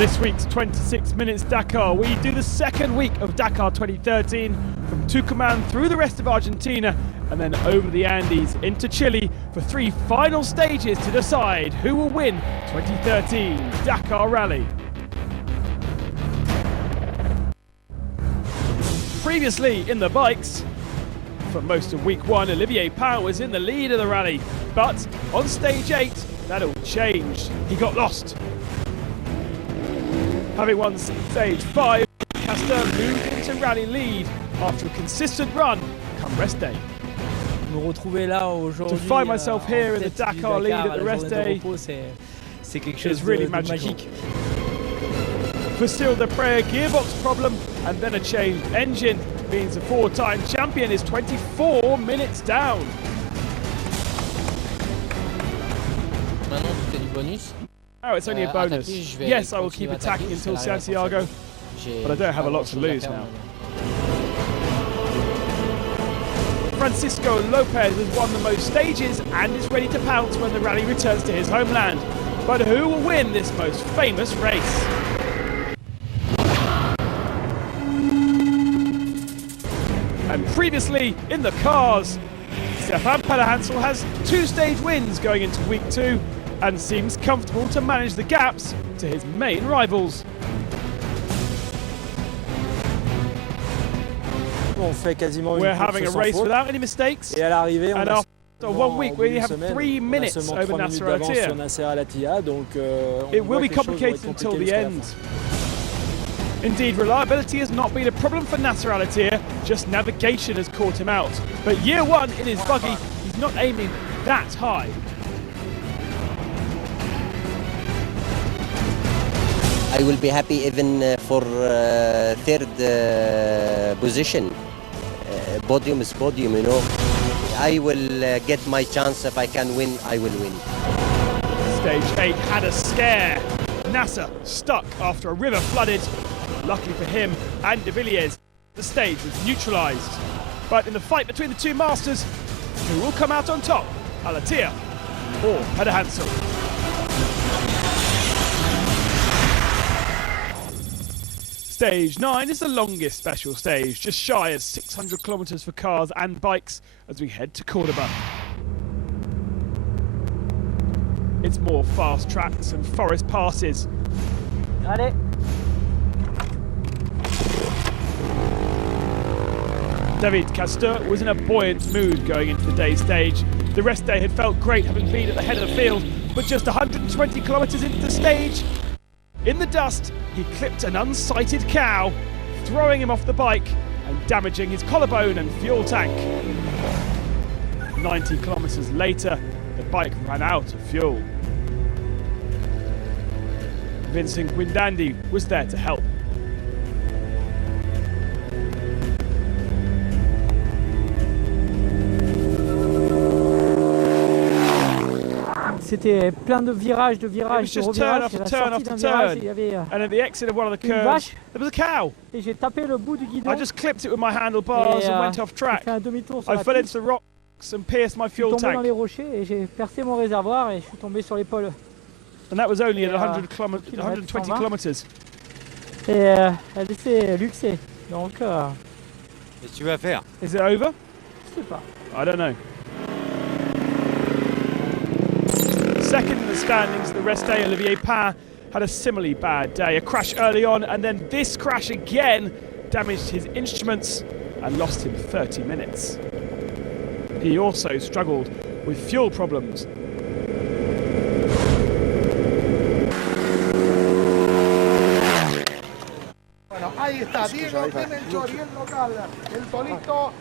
This week's 26 Minutes Dakar, we do the second week of Dakar 2013 from Tucumán through the rest of Argentina and then over the Andes into Chile for three final stages to decide who will win 2013 Dakar Rally. Previously in the bikes, for most of week one, Olivier Pau was in the lead of the rally, but on stage 8, that all changed. He got lost. Having won stage 5, Castor moved into rally lead after a consistent run come rest day. To find myself here in the Dakar lead at the rest day is really magical. For Cyril Deprez, a gearbox problem and then a changed engine means the four-time champion is 24 minutes down. Oh, it's only a bonus. Yes, I will keep attacking until Santiago, but I don't have a lot to lose now. Francisco Lopez has won the most stages and is ready to pounce when the rally returns to his homeland. But who will win this most famous race? And previously in the cars, Stefan Pederhansel has 2 stage wins going into week 2 and seems comfortable to manage the gaps to his main rivals. We're having a race without any mistakes, and after 1 week we have 3 minutes over Nasser Al-Attiyah. It will be complicated until the end. Indeed, reliability has not been a problem for Nasser Al-Attiyah, just navigation has caught him out. But year 1 in his buggy, he's not aiming that high. I will be happy even for third position. Podium is podium, you know. I will get my chance. If I can win, I will win. Stage 8 had a scare. Nasser stuck after a river flooded. Luckily for him and de Villiers, the stage was neutralised. But in the fight between the two masters, who will come out on top? Al-Attiyah or Pederhansel? Stage 9 is the longest special stage, just shy of 600 kilometres for cars and bikes as we head to Cordoba. It's more fast tracks and forest passes. Got it. David Castor was in a buoyant mood going into the day's stage. The rest day had felt great having been at the head of the field, but just 120 kilometres into the stage, in the dust, he clipped an unsighted cow, throwing him off the bike and damaging his collarbone and fuel tank. 90 kilometres later, the bike ran out of fuel. Vincent Guindandi was there to help. C'était plein de virages, de revirages. Turn after turn after turn. And at the exit of one of the curves, there was a cow. Et j'ai tapé le bout du guidon. I just clipped it with my handlebars and went off track. Fait un demi-tour sur I la fell piste. into the rocks and pierced my fuel Je suis tombé dans tank. les rochers et j'ai percé mon réservoir et je suis tombé sur l'épaule. And that was only at 120 kilometers. Et elle s'est luxée. Donc. Qu'est-ce que tu vas faire? Is it over? Je sais pas. I don't know. Second in the standings, the rest day, Olivier Pau had a similarly bad day. A crash early on, and then this crash again damaged his instruments and lost him 30 minutes. He also struggled with fuel problems.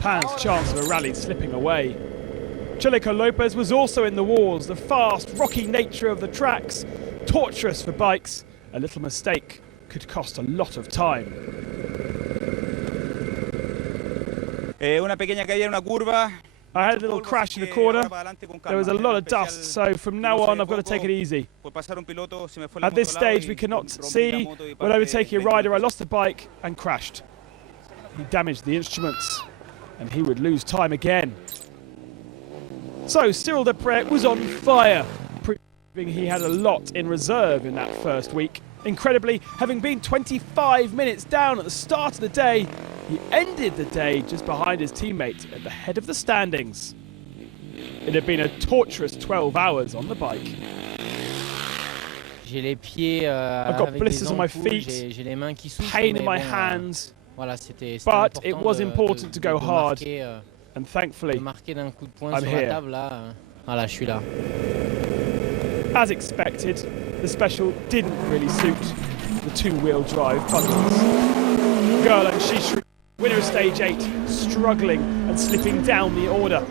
Pan's chance of a rally slipping away. Chilico Lopez was also in the walls. The fast, rocky nature of the tracks, torturous for bikes. A little mistake could cost a lot of time. Una pequeña caída en una curva. I had a little crash in the corner. There was a lot of dust, so from now on I've got to take it easy. At this stage we cannot see. When overtaking a rider, I lost the bike and crashed. He damaged the instruments and he would lose time again. So Cyril Deprez was on fire, proving he had a lot in reserve in that first week. Incredibly, having been 25 minutes down at the start of the day, he ended the day just behind his teammate at the head of the standings. It had been a torturous 12 hours on the bike. I've got blisters on my feet, pain in my hands, but it was important to go hard, and thankfully, I'm here. As expected, the special didn't really suit the two-wheel drive buttons. Girl and Shishri, winner of stage 8, struggling and slipping down the order.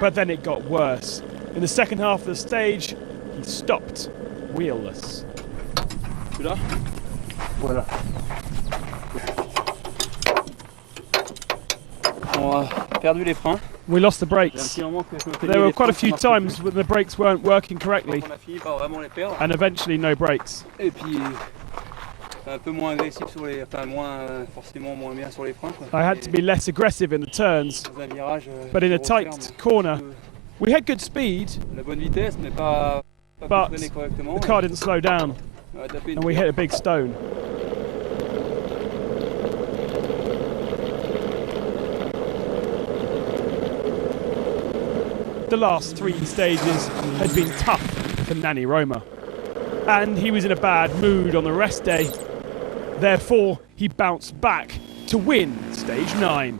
But then it got worse. In the second half of the stage, he stopped, wheelless. Voilà. On a perdu les freins. We lost the brakes. There were quite a few times when the brakes weren't working correctly, and eventually no brakes. I had to be less aggressive in the turns, but in a tight corner, we had good speed, but the car didn't slow down, and we hit a big stone. The last 3 stages had been tough for Nani Roma, and he was in a bad mood on the rest day. Therefore, he bounced back to win stage 9.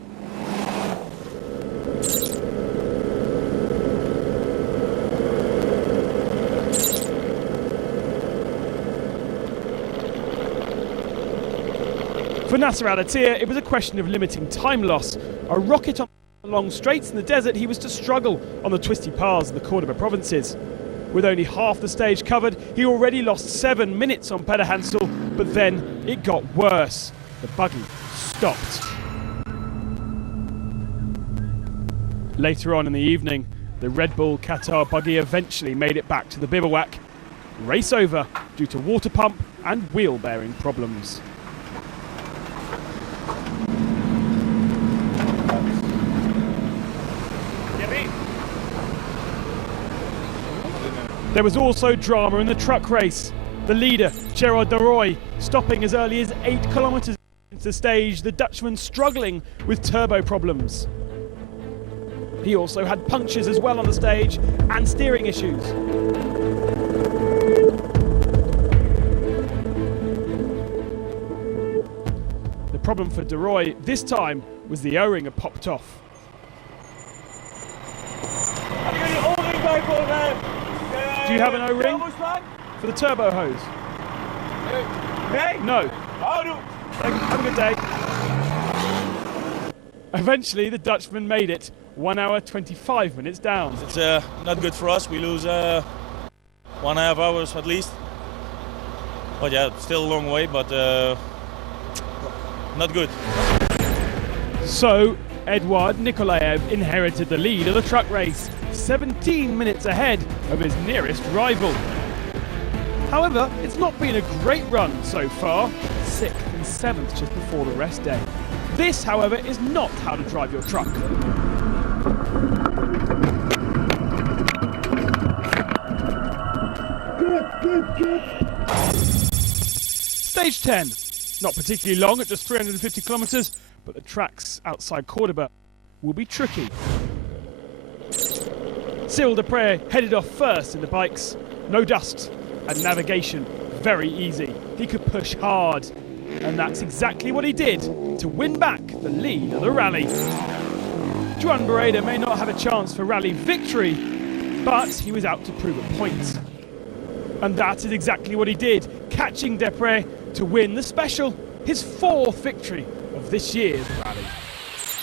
For Nasser Al-Attiyah, it was a question of limiting time loss. A rocket on the long straights in the desert, he was to struggle on the twisty paths of the Cordoba provinces. With only half the stage covered, he already lost 7 minutes on Pederhansel, but then it got worse. The buggy stopped. Later on in the evening, the Red Bull Qatar buggy eventually made it back to the bivouac. Race over due to water pump and wheel bearing problems. There was also drama in the truck race. The leader, Gerard de Roy, stopping as early as 8 kilometres into the stage, the Dutchman struggling with turbo problems. He also had punctures as well on the stage and steering issues. The problem for de Roy this time was the O-ring had popped off. Do you have an O-ring for the turbo hose? No. Have a good day. Eventually, the Dutchman made it 1 hour 25 minutes down. It's not good for us. We lose 1.5 hours at least. But yeah, still a long way, but not good. So, Eduard Nikolaev inherited the lead of the truck race, 17 minutes ahead of his nearest rival. However, it's not been a great run so far, 6th and 7th just before the rest day. This, however, is not how to drive your truck. Stage 10, not particularly long at just 350 kilometres, but the tracks outside Cordoba will be tricky. Cyril Deprez headed off first in the bikes. No dust and navigation very easy. He could push hard, and that's exactly what he did to win back the lead of the rally. Joan Barreda may not have a chance for rally victory, but he was out to prove a point. And that is exactly what he did, catching Deprez to win the special, his 4th victory of this year's rally.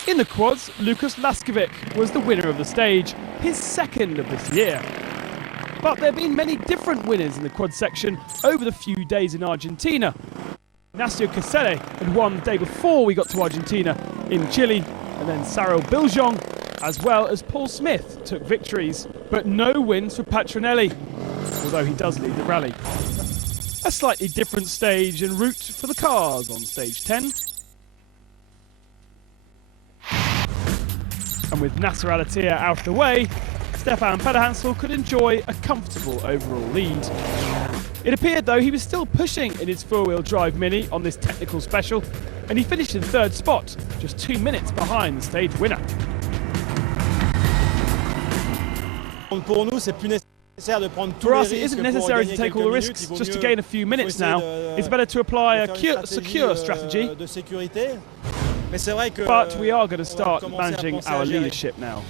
In the quads, Lukas Laskovic was the winner of the stage, his 2nd of this year. But there have been many different winners in the quad section over the few days in Argentina. Ignacio Caselle had won the day before we got to Argentina in Chile, and then Saro Biljong, as well as Paul Smith, took victories. But no wins for Patronelli, although he does lead the rally. A slightly different stage and route for the cars on stage 10. And with Nasser Al-Attiyah out of the way, Stefan Pederhansel could enjoy a comfortable overall lead. It appeared, though, he was still pushing in his four-wheel drive Mini on this technical special, and he finished in third spot, just 2 minutes behind the stage winner. For us, it isn't necessary to take all the risks just to gain a few minutes now. It's better to apply a secure strategy. But we are going to start managing our leadership now.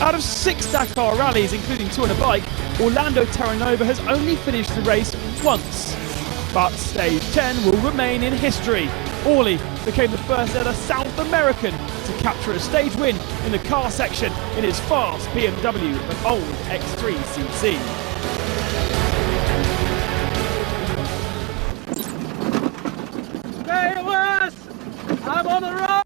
Out of 6 Dakar rallies, including 2 on a bike, Orlando Terranova has only finished the race once. But stage 10 will remain in history. Orly became the first ever South American to capture a stage win in the car section in his fast BMW, an old X3CC. There it was! I'm on the road!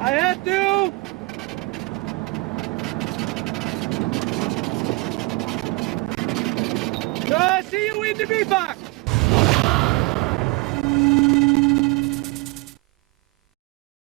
I had to! See you in the V-Box!